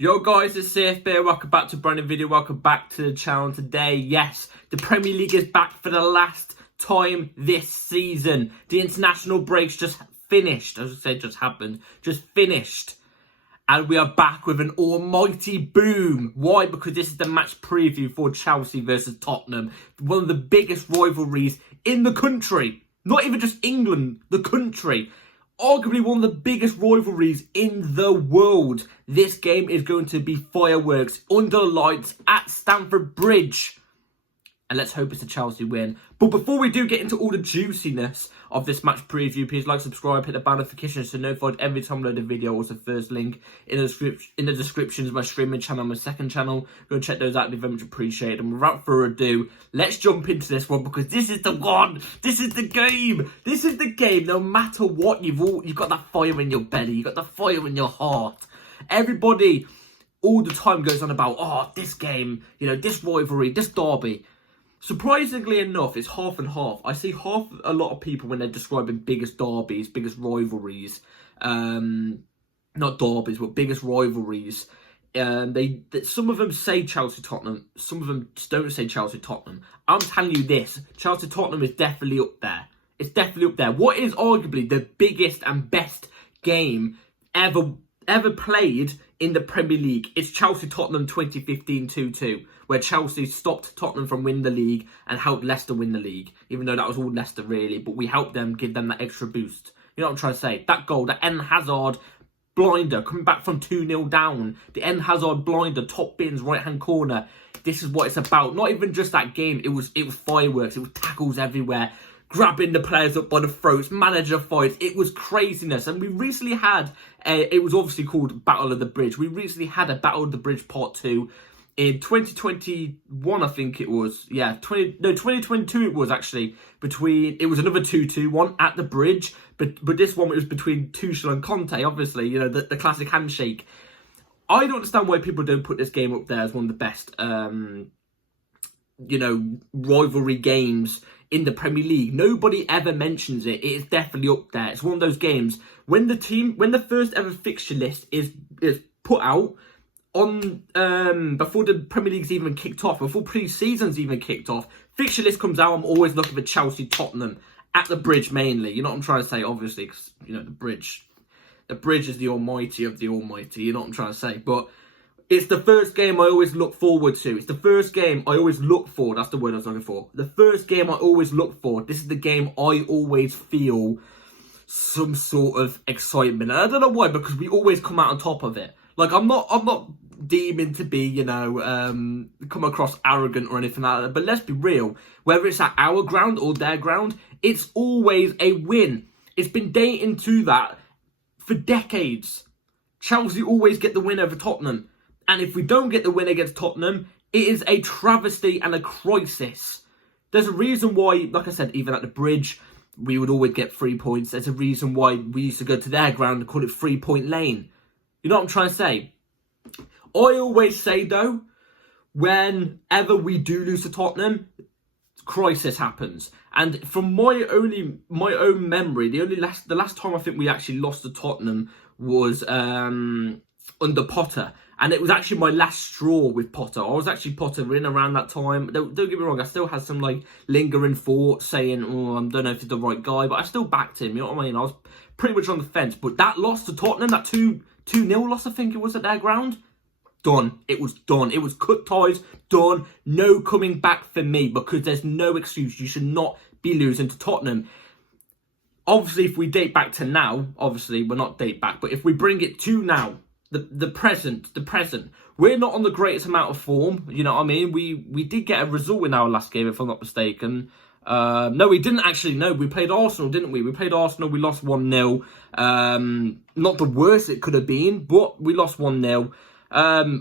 Yo guys, it's CFB, welcome back to a brand new video, welcome back to the channel today. Yes, the Premier League is back for the last time this season. The international breaks just finished, I should say just happened, just finished. And we are back with an almighty boom. Why? Because this is the match preview for Chelsea versus Tottenham. One of the biggest rivalries in the country. Not even just England, the country. Arguably one of the biggest rivalries in the world. This game is going to be fireworks under the lights at Stamford Bridge. And let's hope it's a Chelsea win. But before we do get into all the juiciness of this match preview, please like, subscribe, hit the bell notification so notified every time I load a video. Also, first link in the description is my streaming channel and my second channel. Go and check those out, it'd be very much appreciated. And without further ado, let's jump into this one because this is the one. This is the game. This is the game. No matter what, you've got that fire in your belly. You've got the fire in your heart. Everybody all the time goes on about, oh, this game, this rivalry, this derby. Surprisingly enough, it's half and half. I see a lot of people when they're describing biggest derbies, biggest rivalries, not derbies, but biggest rivalries. Some of them say Chelsea-Tottenham, some of them don't say Chelsea-Tottenham. I'm telling you this, Chelsea-Tottenham is definitely up there. It's definitely up there. What is arguably the biggest and best game ever played in the Premier League? It's Chelsea-Tottenham 2015 2-2, where Chelsea stopped Tottenham from winning the league and helped Leicester win the league, even though that was all Leicester really, but we helped them, give them that extra boost. You know what I'm trying to say? That goal, that Eden Hazard blinder, coming back from 2-0 down, the Eden Hazard blinder, top bins, right-hand corner. This is what it's about. Not even just that game, it was fireworks, it was tackles everywhere, grabbing the players up by the throats, manager fights. It was craziness. And we recently had, it was obviously called Battle of the Bridge. We recently had a Battle of the Bridge Part 2 in 2021, I think it was. Yeah, 2022 it was actually. It was another 2-2 one at the Bridge. But this one was between Tuchel and Conte, obviously. The classic handshake. I don't understand why people don't put this game up there as one of the best, rivalry games in the Premier League. Nobody ever mentions it. It is definitely up there. It's one of those games when the first ever fixture list is put out on before the Premier League's even kicked off, before pre-season's even kicked off. Fixture list comes out. I'm always looking for Chelsea Tottenham at the Bridge mainly. You know what I'm trying to say, obviously, because the Bridge is the almighty of the almighty. You know what I'm trying to say, but it's the first game I always look forward to. It's the first game I always look for. That's the word I was looking for. The first game I always look for. This is the game I always feel some sort of excitement. And I don't know why, because we always come out on top of it. Like, I'm not deeming to be, come across arrogant or anything like that. But let's be real. Whether it's at our ground or their ground, it's always a win. It's been dating to that for decades. Chelsea always get the win over Tottenham. And if we don't get the win against Tottenham, it is a travesty and a crisis. There's a reason why, like I said, even at the Bridge, we would always get 3 points. There's a reason why we used to go to their ground and call it 3-point lane. You know what I'm trying to say? I always say, though, whenever we do lose to Tottenham, crisis happens. And from my own memory, the last time I think we actually lost to Tottenham was under Potter. And it was actually my last straw with Potter. I was actually Potter in around that time. Don't get me wrong, I still had some lingering thoughts saying, oh, I don't know if he's the right guy, but I still backed him, you know what I mean? I was pretty much on the fence. But that loss to Tottenham, that 2-0 loss, I think it was at their ground, done. It was done. It was cut ties, done. No coming back for me because there's no excuse. You should not be losing to Tottenham. Obviously, if we date back to now, obviously, we're not date back, but if we bring it to now, the present, we're not on the greatest amount of form, you know what I mean? We did get a result in our last game, if I'm not mistaken. No, we didn't actually. No, we played Arsenal, didn't we? We played Arsenal, we lost 1-0. Not the worst it could have been, but we lost 1-0.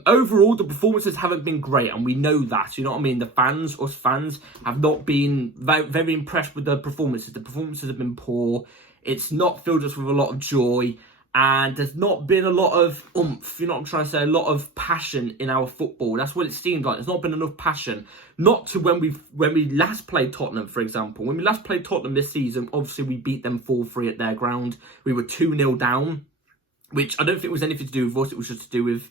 Overall, the performances haven't been great, and we know that, you know what I mean? Us fans, have not been very impressed with the performances. The performances have been poor. It's not filled us with a lot of joy. And there's not been a lot of oomph, you know what I'm trying to say, a lot of passion in our football. That's what it seems like. There's not been enough passion. Not to when we last played Tottenham, for example. When we last played Tottenham this season, obviously we beat them 4-3 at their ground. We were 2-0 down, which I don't think was anything to do with us. It was just to do with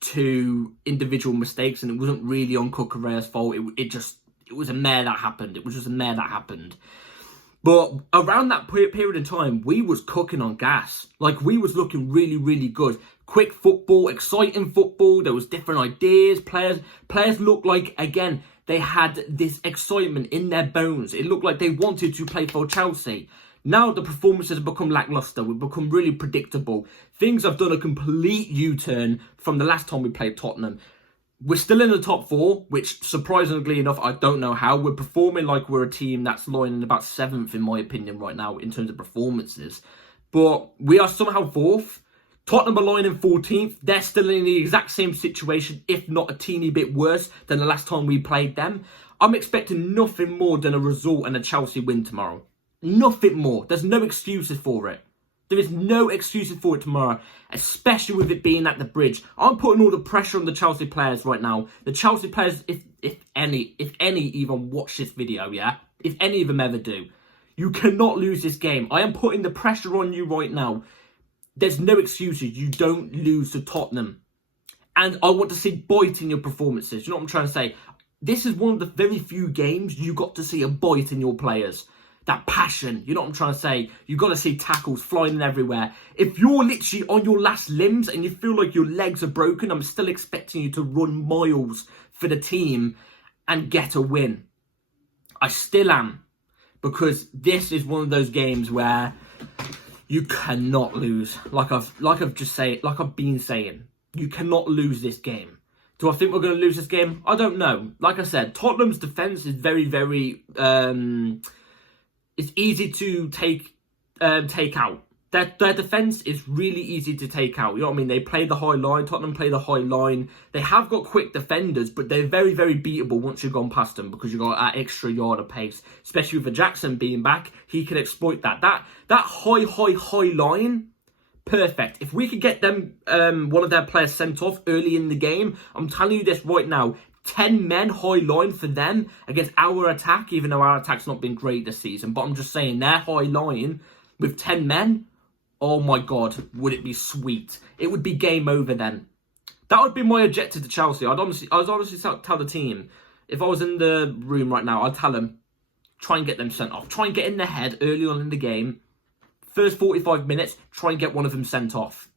to individual mistakes, and it wasn't really on Cucurella's fault. It was a mare that happened. It was just a mare that happened. But around that period of time, we was cooking on gas. Like, we was looking really, really good. Quick football, exciting football. There was different ideas. Players looked like, again, they had this excitement in their bones. It looked like they wanted to play for Chelsea. Now the performances have become lackluster. We've become really predictable. Things have done a complete U-turn from the last time we played Tottenham. We're still in the top 4, which, surprisingly enough, I don't know how. We're performing like we're a team that's lying in about 7th, in my opinion, right now, in terms of performances. But we are somehow 4th. Tottenham are lying in 14th. They're still in the exact same situation, if not a teeny bit worse than the last time we played them. I'm expecting nothing more than a result and a Chelsea win tomorrow. Nothing more. There's no excuses for it. There is no excuses for it tomorrow, especially with it being at the Bridge. I'm putting all the pressure on the Chelsea players right now. The Chelsea players, if any even watch this video, yeah? If any of them ever do, you cannot lose this game. I am putting the pressure on you right now. There's no excuses. You don't lose to Tottenham. And I want to see bite in your performances. You know what I'm trying to say? This is one of the very few games you got to see a bite in your players. That passion, you know what I'm trying to say? You got to see tackles flying everywhere. If you're literally on your last limbs and you feel like your legs are broken, I'm still expecting you to run miles for the team and get a win. I still am. Because this is one of those games where you cannot lose. Like I've been saying, you cannot lose this game. Do I think we're going to lose this game? I don't know. Like I said, Tottenham's defence is very, very... it's easy to take out. Their defence is really easy to take out. You know what I mean? They play the high line. Tottenham play the high line. They have got quick defenders, but they're very, very beatable once you've gone past them because you've got that extra yard of pace. Especially with Jackson being back, he can exploit that. That high line, perfect. If we could get them one of their players sent off early in the game, I'm telling you this right now, 10 men high line for them against our attack, even though our attack's not been great this season. But I'm just saying, their high line with 10 men, oh my God, would it be sweet. It would be game over then. That would be my objective to Chelsea. I'd honestly tell the team, if I was in the room right now, I'd tell them, try and get them sent off. Try and get in their head early on in the game. First 45 minutes, try and get one of them sent off.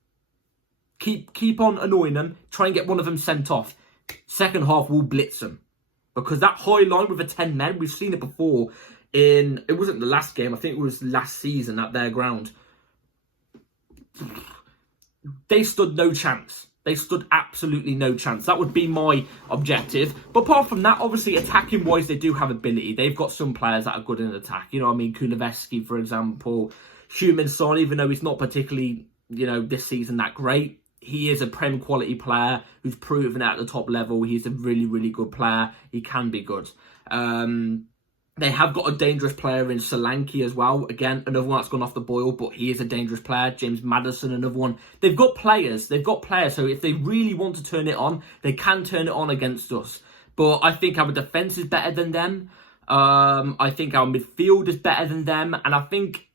Keep on annoying them. Try and get one of them sent off. Second half, we'll blitz them. Because that high line with a 10 men, we've seen it before in... It wasn't the last game. I think it was last season at their ground. They stood no chance. They stood absolutely no chance. That would be my objective. But apart from that, obviously, attacking-wise, they do have ability. They've got some players that are good in attack. You know what I mean? Kuleveski, for example. Heung-min Son, even though he's not particularly, you know, this season that great. He is a Prem quality player who's proven at the top level. He's a really, really good player. He can be good. They have got a dangerous player in Solanke as well. Again, another one that's gone off the boil, but he is a dangerous player. James Maddison, another one. They've got players. So if they really want to turn it on, they can turn it on against us. But I think our defence is better than them. I think our midfield is better than them. And I think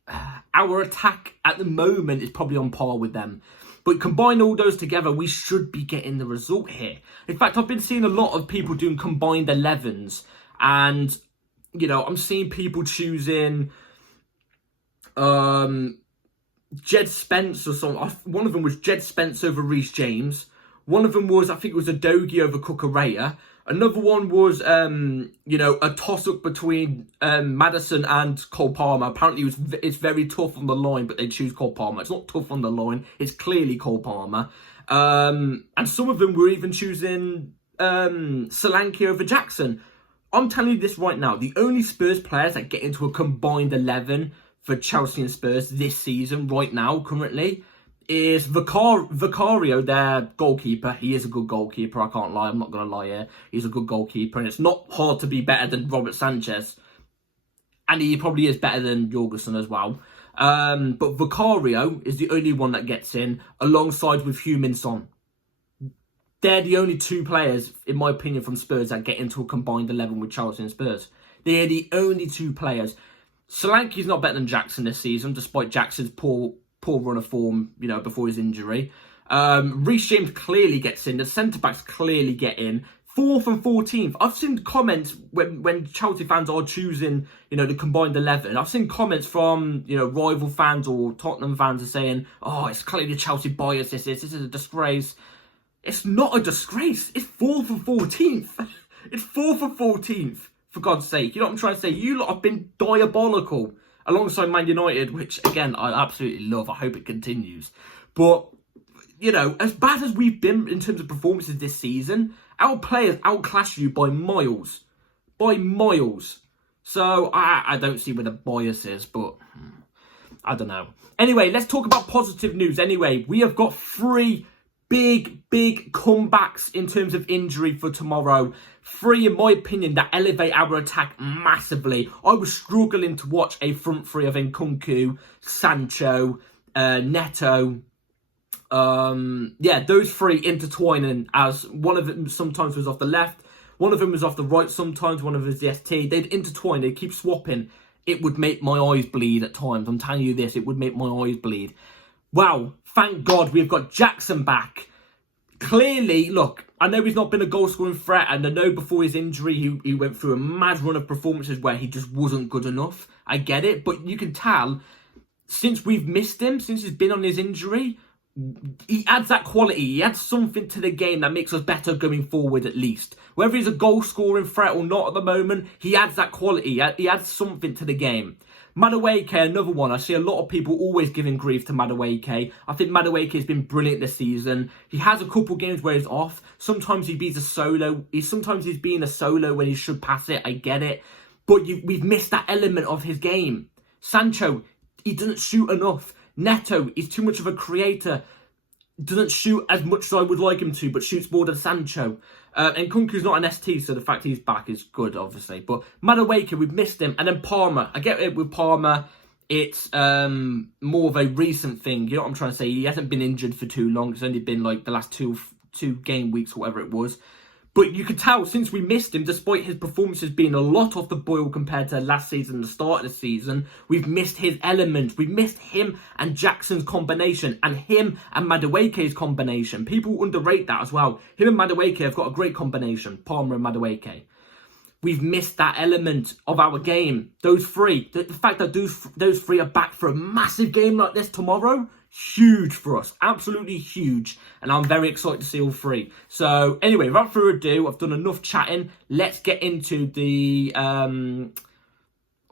our attack at the moment is probably on par with them. But combine all those together, we should be getting the result here. In fact, I've been seeing a lot of people doing combined 11s. And, you know, I'm seeing people choosing Jed Spence or something. One of them was Jed Spence over Reece James. One of them was, I think it was Udogie over Cucurella. Another one was, you know, a toss-up between Maddison and Cole Palmer. Apparently, it's very tough on the line, but they choose Cole Palmer. It's not tough on the line. It's clearly Cole Palmer. And some of them were even choosing Solanke over Jackson. I'm telling you this right now. The only Spurs players that get into a combined 11 for Chelsea and Spurs this season, right now, currently, is Vicario, their goalkeeper. He is a good goalkeeper, I can't lie. I'm not going to lie here. He's a good goalkeeper, and it's not hard to be better than Robert Sanchez. And he probably is better than Jorgensen as well. But Vicario is the only one that gets in, alongside with Heung-min Son. They're the only two players, in my opinion, from Spurs that get into a combined 11 with Chelsea and Spurs. They're the only two players. Solanke's not better than Jackson this season, despite Jackson's poor run of form, you know, before his injury. Reece James clearly gets in. The centre-backs clearly get in. 4th and 14th. I've seen comments when Chelsea fans are choosing, the combined 11. I've seen comments from, rival fans or Tottenham fans are saying, oh, it's clearly Chelsea bias, this is a disgrace. It's not a disgrace. It's 4th and 14th. It's 4th and 14th, for God's sake. You know what I'm trying to say? You lot have been diabolical alongside Man United, which, again, I absolutely love. I hope it continues. But, as bad as we've been in terms of performances this season, our players outclass you by miles. By miles. So, I don't see where the bias is, but I don't know. Anyway, let's talk about positive news. Anyway, we have got 3 big comebacks in terms of injury for tomorrow. 3, in my opinion, that elevate our attack massively. I was struggling to watch a front 3 of Nkunku, Sancho, Neto. Those 3 intertwining, as one of them sometimes was off the left, one of them was off the right sometimes, one of them was the ST. They'd intertwine, they'd keep swapping. It would make my eyes bleed at times. I'm telling you this, it would make my eyes bleed. Wow, thank God we've got Jackson back. Clearly, look, I know he's not been a goal-scoring threat, and I know before his injury he went through a mad run of performances where he just wasn't good enough. I get it, but you can tell, since we've missed him, since he's been on his injury, he adds that quality. He adds something to the game that makes us better going forward, at least. Whether he's a goal-scoring threat or not at the moment, he adds that quality. He adds something to the game. Madueke, another one. I see a lot of people always giving grief to Madueke. I think Madueke has been brilliant this season. He has a couple games where he's off. Sometimes he beats a solo. Sometimes he's being a solo when he should pass it. I get it. But we've missed that element of his game. Sancho, he doesn't shoot enough. Neto, he's too much of a creator. Doesn't shoot as much as I would like him to, but shoots more than Sancho. And Nkunku's not an ST, so the fact he's back is good, obviously. But Madueke, we've missed him. And then Palmer. I get it with Palmer. It's more of a recent thing. You know what I'm trying to say? He hasn't been injured for too long. It's only been like the last two game weeks, whatever it was. But you could tell since we missed him, despite his performances being a lot off the boil compared to last season, the start of the season, we've missed his element. We've missed him and Jackson's combination, and him and Madueke's combination. People underrate that as well. Him and Madueke have got a great combination, Palmer and Madueke. We've missed that element of our game. Those 3, the fact that those 3 are back for a massive game like this tomorrow, huge for us, absolutely huge, and I'm very excited to see all 3. So anyway, without further ado, I've done enough chatting. Let's get into the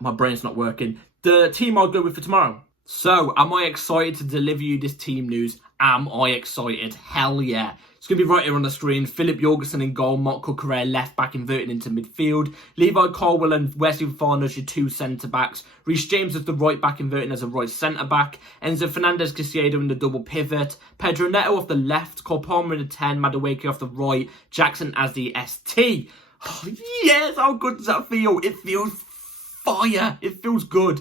my brain's not working. The team I'll go with for tomorrow. So, am I excited to deliver you this team news? Am I excited? Hell yeah. It's going to be right here on the screen. Philip Jorgensen in goal, Mark Cucurella left back inverted into midfield. Levi Colwill and Wesley Fofana as your 2 centre-backs. Reece James as the right back inverted as a right centre-back. Enzo Fernandez-Caicedo in the double pivot. Pedro Neto off the left. Cole Palmer in the 10. Madueke off the right. Jackson as the ST. Oh, yes, how good does that feel? It feels fire. It feels good.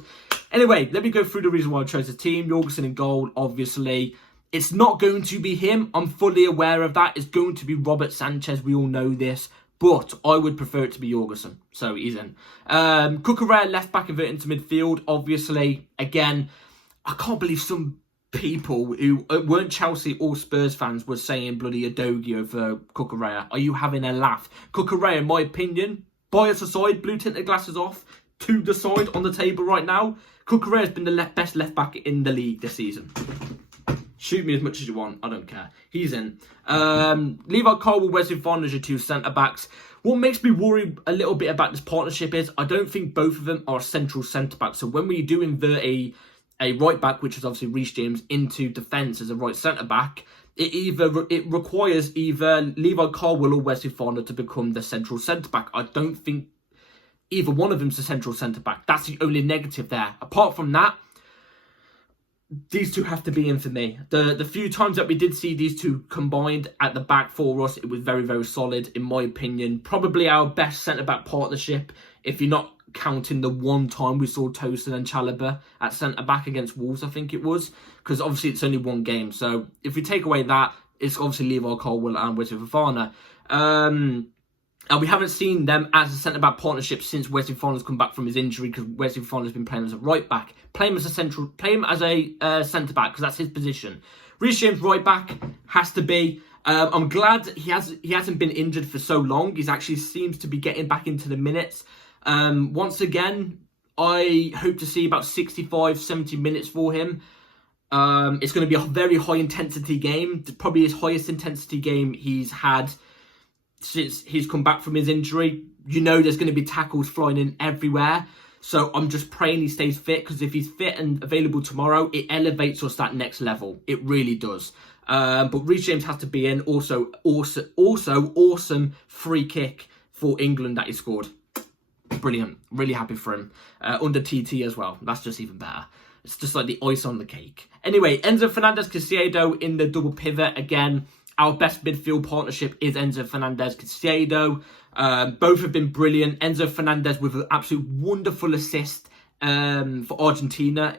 Anyway, let me go through the reason why I chose the team. Jorgensen in goal, obviously. It's not going to be him. I'm fully aware of that. It's going to be Robert Sanchez. We all know this. But I would prefer it to be Jorgensen. So he's in. Cucurella left back inverted into midfield. Obviously, again, I can't believe some people who weren't Chelsea or Spurs fans were saying bloody Adogi over Cucurella. Are you having a laugh? Cucurella, in my opinion, bias aside, blue tinted glasses off, to the side on the table right now, Cucurella has been the best left back in the league this season. Shoot me as much as you want. I don't care. He's in. Levi Colwill, Wesley Fofana as your 2 centre-backs. What makes me worry a little bit about this partnership is I don't think both of them are central centre-backs. So when we do invert a right-back, which is obviously Reece James, into defence as a right centre-back, it requires either Levi Colwill or Wesley Fofana to become the central centre-back. I don't think either one of them's a central centre-back. That's the only negative there. Apart from that, these 2 have to be in for me. The few times that we did see these 2 combined at the back for us, it was very, very solid, in my opinion. Probably our best centre-back partnership, if you're not counting the one time we saw Tosin and Chalobah at centre-back against Wolves, I think it was. Because obviously it's only one game. So if we take away that, it's obviously Levi Colwill and Wesley Fofana. And we haven't seen them as a centre-back partnership since Wesley Fofana's come back from his injury, because Wesley Fofana's been playing as a right-back. Play him as a centre-back, because that's his position. Reece James right back has to be. I'm glad he hasn't been injured for so long. He's actually seems to be getting back into the minutes. Once again, I hope to see about 65, 70 minutes for him. It's going to be a very high intensity game. Probably his highest intensity game he's had since he's come back from his injury. You know there's going to be tackles flying in everywhere. So I'm just praying he stays fit, because if he's fit and available tomorrow, it elevates us that next level. It really does. But Reece James has to be in. Also awesome free kick for England that he scored. Brilliant. Really happy for him. Under TT as well. That's just even better. It's just like the ice on the cake. Anyway, Enzo Fernandez, Caicedo in the double pivot. Again, our best midfield partnership is Enzo Fernandez, Caicedo. Both have been brilliant. Enzo Fernandez with an absolute wonderful assist for Argentina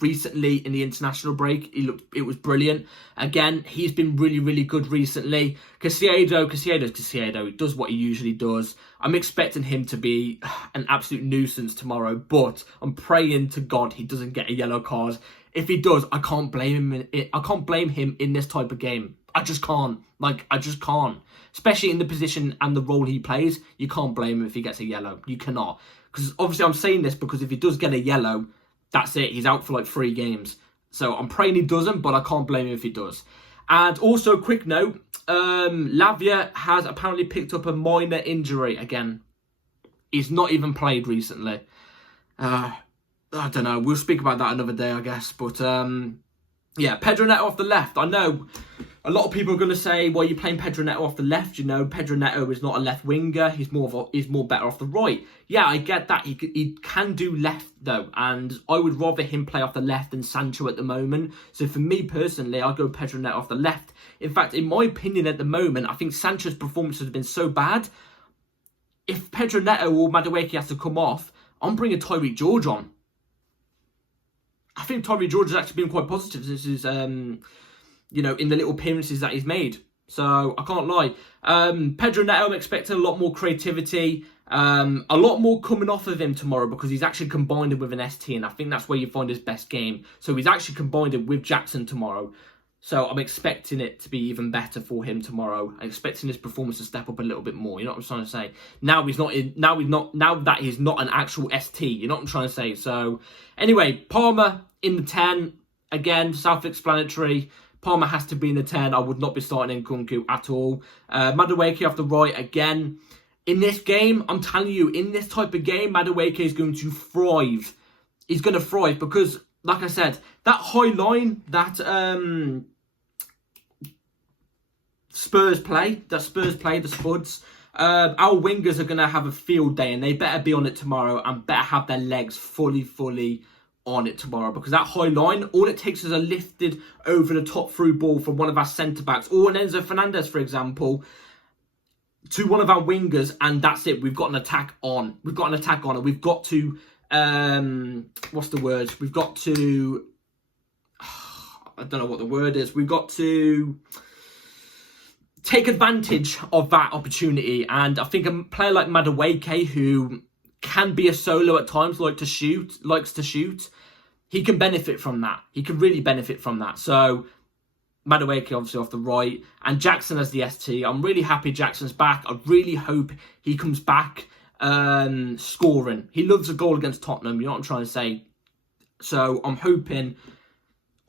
recently in the international break. It was brilliant. Again, he's been really, really good recently. Caicedo, he does what he usually does. I'm expecting him to be an absolute nuisance tomorrow, but I'm praying to God he doesn't get a yellow card. If he does, I can't blame him. I can't blame him in this type of game. I just can't. I just can't. Especially in the position and the role he plays, you can't blame him if he gets a yellow. You cannot. Because obviously I'm saying this because if he does get a yellow, that's it. He's out for like 3 games. So I'm praying he doesn't, but I can't blame him if he does. And also, quick note, Lavia has apparently picked up a minor injury again. He's not even played recently. I don't know. We'll speak about that another day, I guess. But yeah, Pedro Neto off the left. I know a lot of people are going to say, well, you're playing Pedro Neto off the left. You know, Pedro Neto is not a left winger. He's more better off the right. Yeah, I get that. He can do left, though. And I would rather him play off the left than Sancho at the moment. So for me personally, I'd go Pedro Neto off the left. In fact, in my opinion at the moment, I think Sancho's performance has been so bad. If Pedro Neto or Madueke has to come off, I'm bringing Tyreek George on. I think Tyreek George has actually been quite positive since his, you know, in the little appearances that he's made. So, I can't lie. Pedro Neto, I'm expecting a lot more creativity. A lot more coming off of him tomorrow because he's actually combined it with an ST. And I think that's where you find his best game. So, he's actually combined it with Jackson tomorrow. So, I'm expecting it to be even better for him tomorrow. I'm expecting his performance to step up a little bit more. You know what I'm trying to say? Now that he's not an actual ST. You know what I'm trying to say? So, anyway, Palmer in the 10. Again, self-explanatory. Palmer has to be in the 10. I would not be starting Nkunku at all. Madueke off the right again. In this game, I'm telling you, in this type of game, Madueke is going to thrive. He's going to thrive because, like I said, that high line, that Spurs play, the Spuds, our wingers are going to have a field day and they better be on it tomorrow and better have their legs fully on it tomorrow, because that high line, all it takes is a lifted over the top through ball from one of our centre-backs or an Enzo Fernandez, for example, to one of our wingers, and that's it. We've got an attack on. And we've got to, what's the word? We've got to, I don't know what the word is. We've got to take advantage of that opportunity. And I think a player like Madueke, who can be a solo at times, likes to shoot, he can benefit from that. He can really benefit from that. So, Madueke obviously off the right, and Jackson as the ST. I'm really happy Jackson's back. I really hope he comes back scoring. He loves a goal against Tottenham, you know what I'm trying to say? So, I'm hoping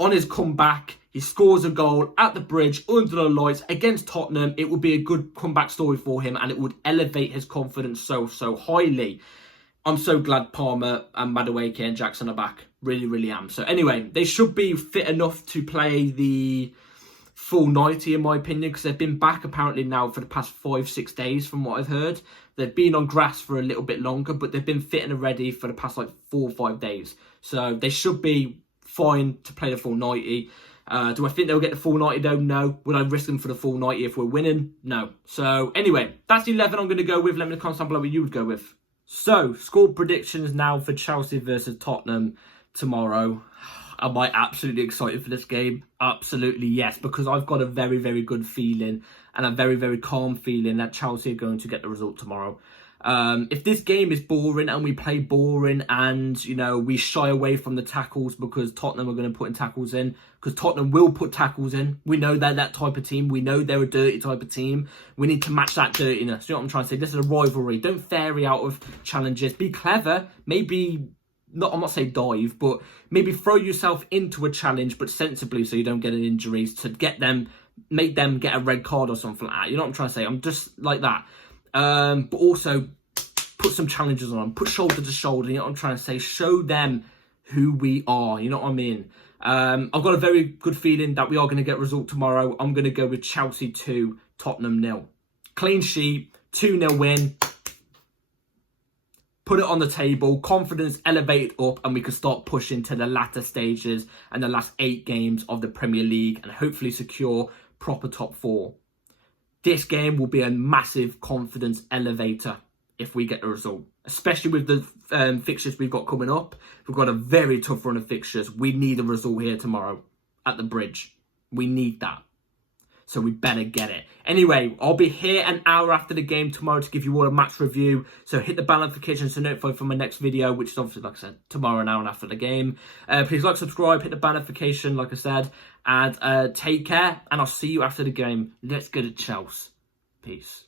on his comeback, he scores a goal at the bridge, under the lights, against Tottenham. It would be a good comeback story for him, and it would elevate his confidence so highly. I'm so glad Palmer and Madueke and Jackson are back. Really am. So anyway, they should be fit enough to play the full 90 in my opinion, because they've been back apparently now for the past 5-6 days from what I've heard. They've been on grass for a little bit longer, but they've been fit and ready for the past like 4 or 5 days. So they should be fine to play the full 90. Do I think they'll get the full 90 though? No. Would I risk them for the full 90 if we're winning? No. So anyway, that's the 11 I'm going to go with. Let me know in the comments down below what you would go with. So, score predictions now for Chelsea versus Tottenham tomorrow. Am I absolutely excited for this game? Absolutely yes, because I've got a very good feeling and a very calm feeling that Chelsea are going to get the result tomorrow. If this game is boring and we play boring and, you know, we shy away from the tackles because Tottenham are going to put in tackles in, because Tottenham will put tackles in. We know they're that type of team. We know they're a dirty type of team. We need to match that dirtiness. You know what I'm trying to say? This is a rivalry. Don't fairy out of challenges. Be clever. Maybe, I'm not saying dive, but maybe throw yourself into a challenge, but sensibly so you don't get any injuries to make them get a red card or something like that. You know what I'm trying to say? I'm just like that. But also put some challenges on them. Put shoulder to shoulder. You know what I'm trying to say? Show them who we are. You know what I mean? I've got a very good feeling that we are going to get a result tomorrow. I'm going to go with Chelsea 2, Tottenham 0. Clean sheet, 2-0 win. Put it on the table. Confidence elevated up, and we can start pushing to the latter stages and the last 8 games of the Premier League and hopefully secure proper top 4. This game will be a massive confidence elevator if we get a result, especially with the fixtures we've got coming up. We've got a very tough run of fixtures. We need a result here tomorrow at the Bridge. We need that. So we better get it. Anyway, I'll be here an hour after the game tomorrow to give you all a match review. So hit the bell notification to notify for my next video, which is obviously, like I said, tomorrow, an hour after the game. Please like, subscribe, hit the bell notification, like I said. And take care, and I'll see you after the game. Let's go to Chelsea. Peace.